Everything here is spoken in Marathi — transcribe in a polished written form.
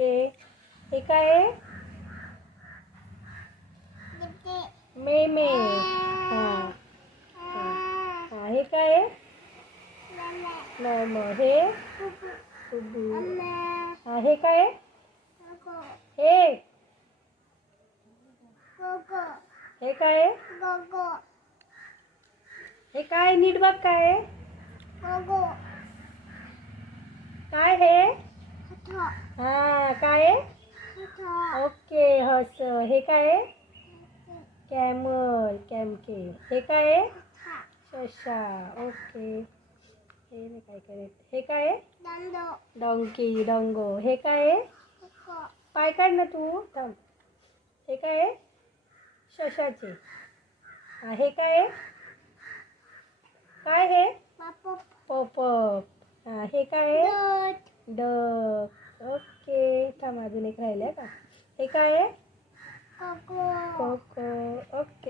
हे काय आहे? मेमे. हा हा, हे काय आहे? मम. हे हा, हे काय आहे? हे हे काय आहे? हे काय? नीट बघ. काय आहे? काय हे? हा, काय आहे? ओके, हस. हे काय आहे? कॅमल. कॅमके. हे काय आहे? ससा. ओके. हे नाही काय करायचं. हे काय आहे? डोंकी. डोंगो. हे काय आहे? पाय काढ ना तू. थांब. हे काय आहे? सशाचे. हा, हे काय आहे? काय हे? पपप. हा, हे काय आहे? डक. ओके. थांब, अजून एक राहिलं का? हे काय आहे? कोको.